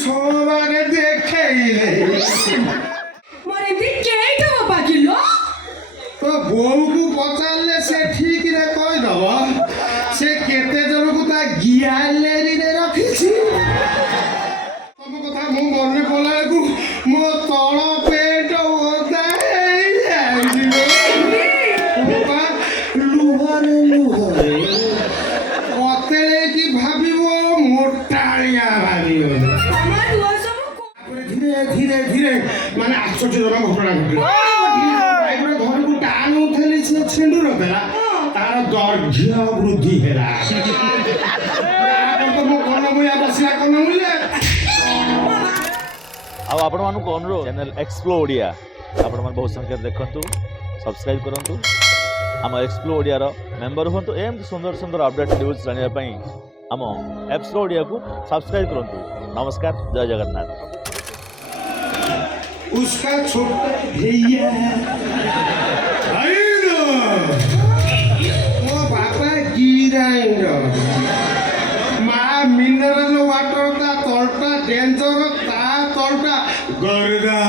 সবারে দেখেইলে মরে কেইটা বাকিল তো বউকু পচারলে সে ঠিক রে কই দব সে কেতে জনকু তা গিয়ালেরি রে রখিছি তম কথা মু মনে পড়াকু মো তଳ পেট ওদা ହେଇ ଯାଇଛି ବାପା ଲୁହରେ ଲୁହରେ କତେଳେ କି ଭାବିବ ମୋଟାଳିଆ ଭାବିବ আমার দুয়া সব তারপরে ধীরে ধীরে ধীরে মানে আশ্চর্যজনক ঘটনা ঘটল তারপরে ঘরକୁ ଟାଣୁଥିଲି ସେ ଛିଣ୍ଡୁ ନଥିଲା ତାର ଦୈର୍ଘ୍ୟ ବୃଦ୍ଧି ହେଲା ମୋ କନ ମୁୟା ବସିଲା କନ ମୁଲେ ଆଉ ଆପଣମାନଙ୍କୁ ଅନୁରୋଧ ଚ୍ୟାନେଲ୍ ଏକ୍ସପ୍ଲୋ ଓଡ଼ିଆ ଆପଣମାନେ ବହୁତ ସଂଖ୍ୟାରେ ଦେଖନ୍ତୁ ସବସ୍କ୍ରାଇବ୍ କରନ୍ତୁ ଆମ ଏକ୍ସପ୍ଲୋ ଓଡ଼ିଆର ମେମ୍ବର ହୁଅନ୍ତୁ ଏମିତି ସୁନ୍ଦର ସୁନ୍ଦର ଅପଡେଟ୍ ନ୍ୟୁଜ୍ ଜାଣିବା ପାଇଁ ଆମ ଏକ୍ସପ୍ଲୋ ଓଡ଼ିଆକୁ ସବସ୍କ୍ରାଇବ୍ କରନ୍ତୁ ନମସ୍କାର ଜୟ ଜଗନ୍ନାଥ उसका छोटा भैया ମୋ ବାପା ଗ୍ରାଇଣ୍ଡର ମା ମିନେରାଲ ୱାଟର ତା ତଳଟା ଡେଞ୍ଜର ତା ତଳଟା ଗରଦା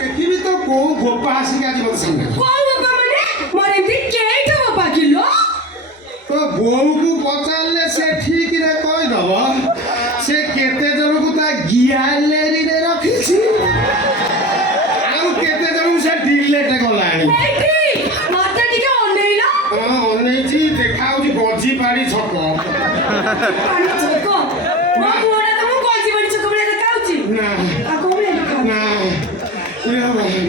ଦେଖିବି ତ କୋଉ ଗୋପା ଆସିକି ଆଜି ମୋତେ ସାଙ୍ଗେ কোন বাবা মানে মরে কেইটা বাকিল তো বউকু পচারলে সে ঠিক রে কই দব সে কেতে জনকু তা গিয়ালেরি রে রখিছি ଆଉ କେତେ ଜଣଙ୍କୁ ସେ ଡିଲେଟ ଗଲାଣି এইটি মাথা টিকে অনেইল ହଁ ଅନେଇଛି ଦେଖାଉଛି ଗଜି ପାଡ଼ି ଛକ পানি চক মো মোরা তো মু গজি বড়ি চক বলে দেখাউছি ନା আ কোমলে দেখাউ ନା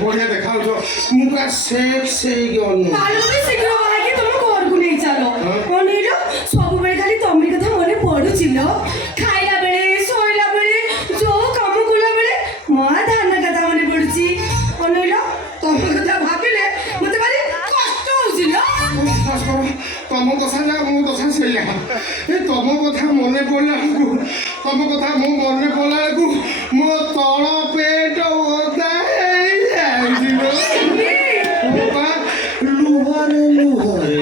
ବଢିଆ ଦେଖାଉଛ ମୁଁ ପୁରା ସେକ୍ସ ହେଇକି ଅନଉ ভালো করে শীঘ্র বাহাকে তুমি ঘরকু নেই চালো অনেইল সবুବେଳେ খালি তমি কথা মনে পড়ুছিল খাইলা বেলে শোইলা বেলে যো কাম কলা বেলে মা ধান কথা মনে পড়ুছি অনেইল তমি কথা ভাবিলে মতে ভারি কষ্ট হউছিল ବିଶ୍ୱାସ କର ତମ କଥା ଯା ମୋ କଥା ସେଇଆ ଏ ତମ କଥା ମନେ ପଡ଼ିଲା ବେଳକୁ ତମ କଥା ମୁଁ ମନେ ପଡ଼ିଲା ବେଳକୁ ମୋ ତଳ ପେଟ ଓଦା ହେଇଯାଇଛି ବାପା ଲୁହରେ ଲୁହରେ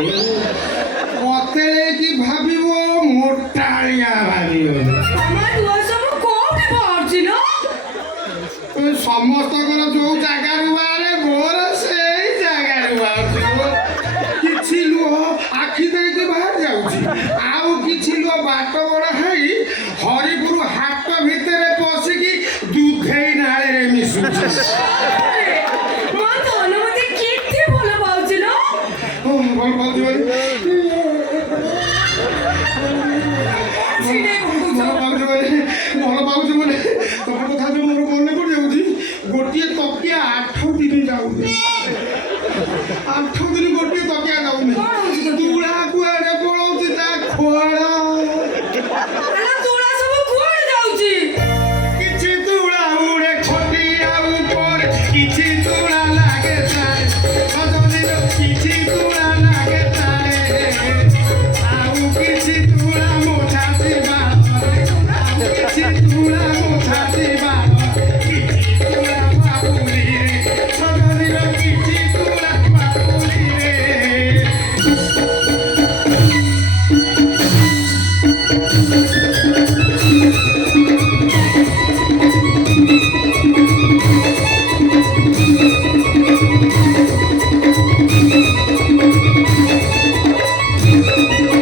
କତେଳେ କି ଭାବିବ ମୋଟାଳିଆ ଭାବିବ আমার দুয়া সব কোটি বাড়ছিল ସମସ୍ତଙ୍କର ଯୋଉ ଜାଗାରୁ ବାହାରେ ମୋର ସେଇ ଜାଗାରୁ ବାହାରୁଛି କିଛି ଲୁହ ଆଖି ଦେଇକି ବାହାରି ଯାଉଛି ଆଉ କିଛି ଲୁହ ବାଟ ବଡ଼ ହେଇ ହରିପୁର ହାଟ ଭିତରେ ପଶିକି ଦୁଧେଇ ନାଳରେ ମିଶୁଛି মা ধন মতে কেতে ভালো পাউছিল ଭଲ ପାଉଛି ବୋଲି সিনে ଭଲ ପାଉଛି ବୋଲି ଭଲ ପାଉଛି ବୋଲି ତମ କଥା ବି ମୋର ମନେ ପଡ଼ିଯାଉଛି ଗୋଟିଏ ତକିଆ 8 ଦିନ ଯାଉନି 8 ଦିନ ଗୋଟିଏ ତକିଆ ଯାଉନି ତୁଳା କୁଆଡ଼େ ପଳଉଛି ତା ଖୋଳ আলা তোরা সব কোন যাউছি କିଛି ତୁଳା ଉଡ଼େ ଖଟିଆ ଉପରେ କିଛି ତୁଳା ଲାଗେ ତାରେ ସଜନିର କିଛି ତୁଳା ଲାଗେ ତାରେ ଆଉ କିଛି ତୁଳା ମୋ ଛାତି ବାହାରେ ଆଉ କିଛି ତୁଳା ମୋ ଛାତି ବାହାରେ କିଛି ତୁଳା ବାବୁଲିରେ ସଜନିର କିଛି ତୁଳା ବାବୁଲିରେ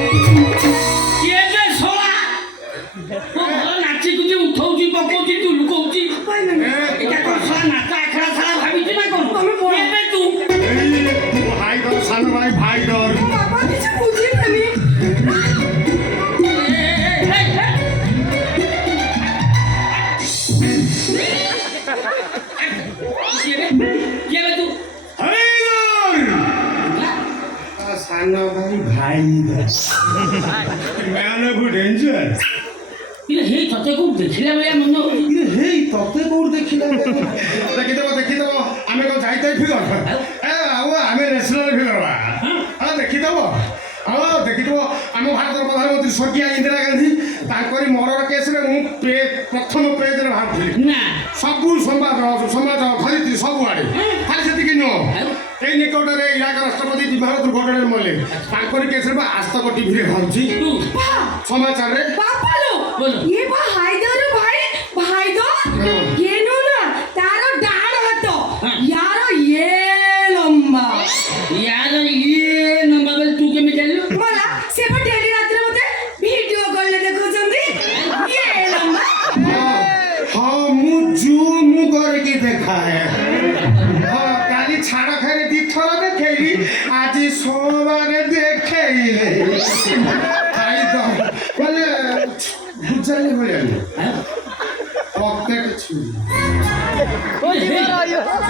କିଏ ଯେ ଶଳା ମୋ ଭଲ ନାଚିକୁଚି ଉଠଉଛି ପକଉଛି ତୁ ଲୁକଉଛି ଏଇଟା କଣ ଶଳା ନାଚ ଆଖଡ଼ା ଶଳା ଭାବିଛୁ ନା କଣ କିଏ ବେ ତୁ ভাইদর সানু ভাই ভাইদর বাবা কিছু বুঝি আমি କିଏ ବେ ତୁ ভাইদর সানু ভাই ভাইদর ম্যান অফ ডেঞ্জার ଇରେ ହେଇ ତତେ କୋଉ ଦେଖିଲା ଭଳିଆ ମନେ ହଉଛି হেই ততে কোর দেখিলা দেখিদেব আমি কোন যাইতাই ফিগর এ বাবু আমি ন্যাশনাল ফিগর বা হ্যাঁ দেখিদেব হ্যাঁ দেখিদেব ଆମ ଭାରତର ପ୍ରଧାନମନ୍ତ୍ରୀ ସ୍ୱର୍ଗୀୟ ଇନ୍ଦିରା ଗାନ୍ଧୀ ତାଙ୍କରି ମର୍ଡର କେସ୍ରେ ମୁଁ ପ୍ରଥମ ପେଜ୍ରେ ବାହାରିଥିଲି ନା ସବୁ ସମ୍ବାଦ ଧରିତ୍ରୀ ସବୁଆଡ଼େ ଖାଲି ସେତିକି ନୁହଁ এই নিকটরে ইরাক রাষ্ট্রপতি বিমান দুর্ঘটনায় মরলে তাঙ্করি কেসরে বা আস্তক টিভিরে বাহারুছি ତୁ সমাচারে বাপালো बोलो। ये बा हायदर भाई दो ये नो ना तारो डाण हातो हाँ। यारो ये लंबा यार ये नंबर बोल तू के में चल लो मला से पर डेली रात रे मते वीडियो कॉल ले देखो जंदी ये लंबा हाँ मु जूम करके देखा है हाँ काली छाड़ खाई दी थर देखैली आज सोमवार देखैले खाई तो बोले बुझाली भलिया पॉकेट छुरी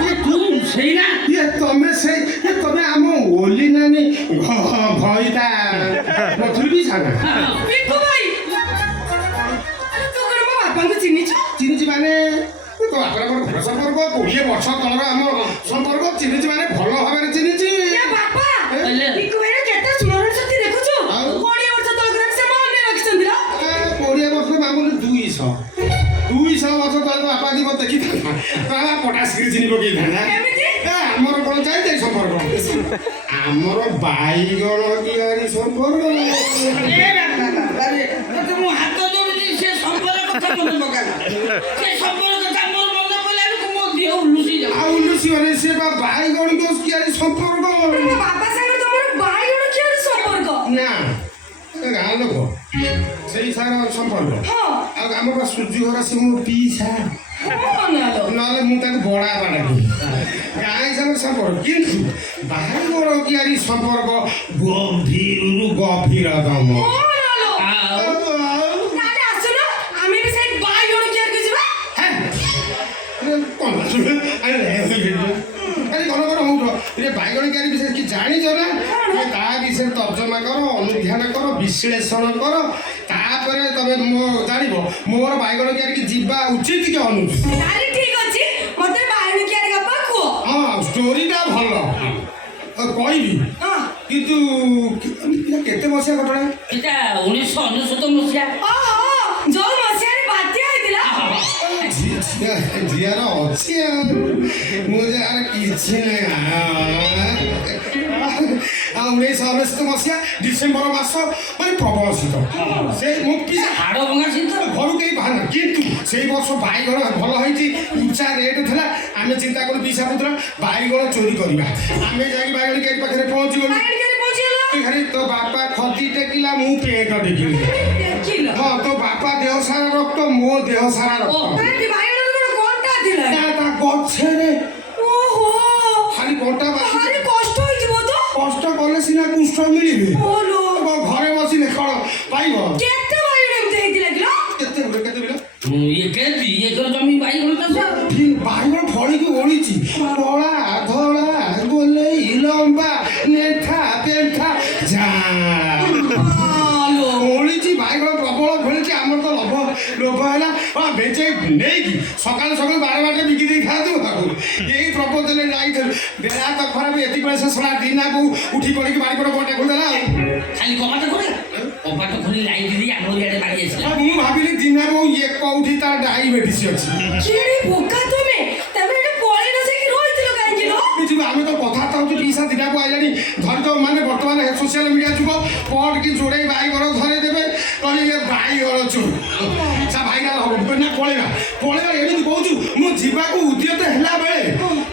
ये तू सही ना ये तमे आम ओली नानी भईता मथुर भी छाना बिकु भाई तू कर मो बापा को चिन्नी छ चिन्हिଛି ମାନେ ତ ଆପଣଙ୍କର ଘର ସମ୍ପର୍କ 20 ବର୍ଷ ତଳର ଆମ ସମ୍ପର୍କ ଚିନ୍ହିଛି ମାନେ ଭଲ ଭାବରେ ଚିନ୍ହିଛି या बापा अले। बिकु भाई केते स्मरण शक्ति देखुछु ଆଉ? 20 वर्ष तलकर से मने रखछन्दी रो 20 ବର୍ଷ ମାମୁଲି 200 ବର୍ଷ ତଳେ ବାପା ଦି ମତେ ଦେଖିଥାନ୍ତା ତା ପଟାଶଗିରି ଚିନି ପକେଇଥାନ୍ତା କେମିତି? ଆମର କଣ ଚାଲିଛି ସମ୍ପର୍କ ଆମର ବାଇଗଣ କିଆରି ସମ୍ପର୍କ ए अरे तो मु हाथ जोड़ुची से संपर्क କଥା ମନେ ପକାନା ସେ ସମ୍ପର୍କ କଥା ମୋର ମନେ ପଡିଲା ବେଳକୁ ମୋ ଦେହ ଉଲୁସି ଯାଉ ଆଉ ଲୁସିମାନେ ସେ ବା ବାଇଗଣ କିଆରି ସମ୍ପର୍କ ମୋ ବାପା ସାଙ୍ଗରେ ତମର ବାଇଗଣ କିଆରି ସମ୍ପର୍କ ନା ଗାଁ ଲୋକ ସେଇ ସାର ସମ୍ପର୍କ ହଁ ଆଉ ଆମ ବା ସୂର୍ଯ୍ୟ ଘର ସେ ମୋ ପିଇସା ନାଲୋ ନହେଲେ ମୁଁ ତାକୁ ବଡ଼ା ବାଡ଼ାକି ଗାଁ ହିସାବରେ ସମ୍ପର୍କ କିନ୍ତୁ ବାହାଘର କିଆରି ସମ୍ପର୍କ ଗଭୀରରୁ ଗଭୀରତମ ନାଲୋ ତାହେଲେ ଆସୁନ ଆମେ ବି ସେଇ ବାଇଗଣ କିଆରି ଯିବା ବାଇଗଣ କିଆରି ବିଷୟରେ କି ଜାଣିଛ ନା ତା ବିଷୟରେ ତର୍ଜମା କର ଅନୁଧ୍ୟାନ କର ବିଶ୍ଳେଷଣ କର ତାପରେ ତମେ ଜାଣିବ ମୋର ବାଇଗଣ କିଆରି କି ଯିବା ଉଚିତ କି ଅନୁଚିତ ତାହେଲେ ଠିକ ଅଛି ମତେ ବାଇଗଣ କିଆରି ଗପ କୁହ ହଁ ଷ୍ଟୋରିଟା ଭଲ କହିବି ହଁ କିନ୍ତୁ କେତେ ମସିହା ଘଟଣା এটা 1999 ମସିହା ଓହୋ ଯୋଉ ମସିହାରେ ବାତ୍ୟା ହେଇଥିଲା ଝିଅର ଅଛି ଆଉ ମୁଁ ଯାହାର କିଛି ନାହିଁ ଆଉ 1999 ମସିହା ଡିସେମ୍ବର ମାସ ମାନେ ପ୍ରବଳ ଶୀତ ସେ ମୁଁ ପିସା ହାଡ଼ ଭଙ୍ଗା ଶୀତ ଘରୁ କେହି ବାହାରିନା କିନ୍ତୁ ସେଇ ବର୍ଷ ବାଇଗଣ ଭଲ ହେଇଛି ଉଞ୍ଚା ରେଟ୍ ଥିଲା ଆମେ ଚିନ୍ତା କଲୁ ପିସା ପୁତ୍ର ବାଇଗଣ ଚୋରି କରିବା ଆମେ ଯାଇକି ବାଇଗଣ କିଆରି ପାଖରେ ପହଞ୍ଚିଗଲୁ ବାଇଗଣ କିଆରି ପହଞ୍ଚିଗଲ ଘରେ ତୋ ବାପା ଖଦି ଟେକିଲା ମୁଁ ପେଟ ଟେକିଲି ଦେଖିଲ ହଁ ତୋ ବାପା ଦେହ ସାରା ରକ୍ତ ମୋ ଦେହ ସାରା ରକ୍ତ କାହିଁକି ବାଇଗଣ କଣ୍ଟା ଥିଲା ତା ଗଛରେ ଓହୋ ଖାଲି କଣ୍ଟା ବାକି ଭାରି କଷ୍ଟ ହେଇଯିବ ତ କଷ୍ଟ କଲେ ସିନା କୁଷ୍ଠ ମିଳିବେ ଓଲୋ ଘରେ ବସିଲେ କଣ ପାଇବ କେତେ ବାଇଗଣ ଏମିତି ହେଇଥିଲା କିଲୋ କେତେ ବିଲ ଇଏ କେତି ଏକର ଜମି ବାଇଗଣ ଚାଷ ବାଇଗଣ ଫଳିକି ଓଳିଛି କଳା ଧଳା ଗୋଲେଇ ଲମ୍ବା ନେଠା ପେଣ୍ଠା ଆଲୋ ଓଳିଛି ବାଇଗଣ ପ୍ରବଳ ଫଳିଛି ଆମର ତ ଲୋଭ ହେଲା ବେଚେଇ ନେଇକି ସକାଳୁ 12 ବିକି ଦେଇଥାନ୍ତୁ ଆଉ ଏଇ ପ୍ରପୋଜାଲରେ ଯାଇଥିଲୁ ବେଳା ତ ଖରାପ ଏତିକି ବେଳେ ଶେଷ ଦିନାକୁ ଉଠି ପଡ଼ିକି ବାଇଗଣ ବଟା ଖୋଲିଦେଲା ଆଉ ଖାଲି କବାଟ ଖୋଲେ କବାଟ ଖୋଲି ଲାଇଟ୍ ଦେଇ ଆମର ଇଆଡ଼େ ମାଡ଼ି ଆସିଲା ମୁଁ ଭାବିଲି ଦିନାକୁ ଇଏ କୋଉଠି ତାର ଡାଇବେଟିସ୍ ଅଛି କିଏ ବୋକା ତମେ ତମେ ଏଠି ପଳେଇ ନସିକି ରହିଥିଲ କାହିଁକି ଲୋ ଯିବା ଆମେ ତ କଥାବାର୍ତ୍ତା ହଉଛୁ ପିସା ଦିନାକୁ ଆଇଲାଣି ଧରି ତ ମାନେ ବର୍ତ୍ତମାନ ସୋସିଆଲ ମିଡ଼ିଆ ଯୁଗ ପଟ କି ଯୋଡ଼େଇ ବାଇଗଣ ଧରେଇ ଦେବେ କହିଲେ ବାଇଗଣ ଚୋର ଭାଇଗାଲ ହବ ନା ପଳେଇବା ଏମିତି କହୁଛୁ ମୁଁ ଯିବାକୁ ଉଦ୍ୟତ ହେଲା ବେଳେ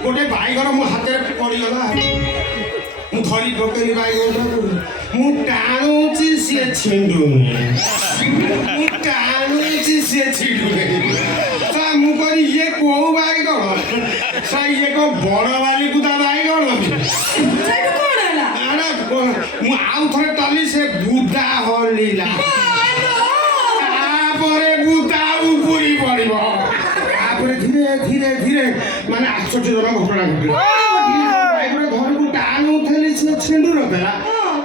ଗୋଟେ ବାଇଗଣ ମୋ ହାତରେ ପଡ଼ିଗଲା ମୁଁ ଧରି ପକେଇଲି ବାଇଗଣଟାକୁ ମୁଁ ଟାଣୁଛି ସିଏ ଛିଣ୍ଡୁନି ମୁଁ ଟାଣୁଛି ସିଏ ଛିଣ୍ଡୁନି ମୁଁ କହିଲି ଇଏ କୋଉ ବାଇଗଣ ଇଏ କଣ ବଡ଼ ବାଲିକୁ ତା ବାଇଗଣ ସେଇଠୁ କଣ ହେଲା ମୁଁ ଆଉ ଥରେ ଟଲି ସେ ବୁଦା ହଲିଲା ତାପରେ ବୁଦା ଉପୁରି ପଡ଼ିବ ତାପରେ ଧୀରେ ଧୀରେ ମାନେ ଆଶ୍ଚର୍ଯ୍ୟଜନକ ଘଟଣା ଘଟିଲା ବାଇଗଣ ଘରକୁ ଟାଣୁଥିଲି ସେ ଛିଣ୍ଡୁ ନଥିଲା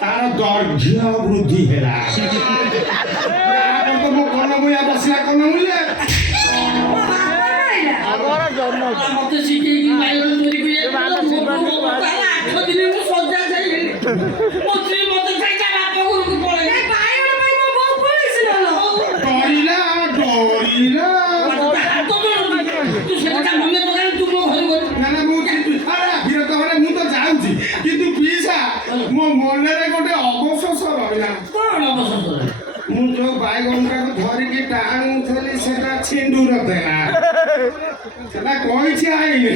ତାର ଦୈର୍ଘ୍ୟ ବୃଦ୍ଧି ହେଲା ମୋ କନମୂଳିଆ ବସିଲା କନମୂଳିଆ ମତେ ଶିଖେଇକି ବାଇଗଣ ଚୋରି କରିବା 8 ଦିନ ମୁଁ ସଜା ଯାଇଗଲି ମୋ ସ୍ତ୍ରୀ ମତେ ଛାଡ଼ି ତା ବାପ ଘରକୁ ପଳେଇଲା ବାଇଗଣ ପାଇଁ ମୋ ବୋଉ ପଳେଇଛି ନା ଡରିଲା ତୁ ସେଟା ମନେ ପକାନି ତୁ ମୋ ଘରକୁ ନା ମୁଁ ବିରକ୍ତ ମାନେ ମୁଁ ତ ଯାଉଛି କିନ୍ତୁ ପିସା ମୋ ମନରେ ଗୋଟେ ଅବଶୋଷ ରହିଲା କଣ ଅବସର ମୁଁ ଯୋଉ ବାଇଗଣଟାକୁ ଧରିକି ଟାଣୁଥିଲି ସେଟା ଛିଣ୍ଡୁ ନଥିଲା ସେଟା କହିଛି ଆଇନି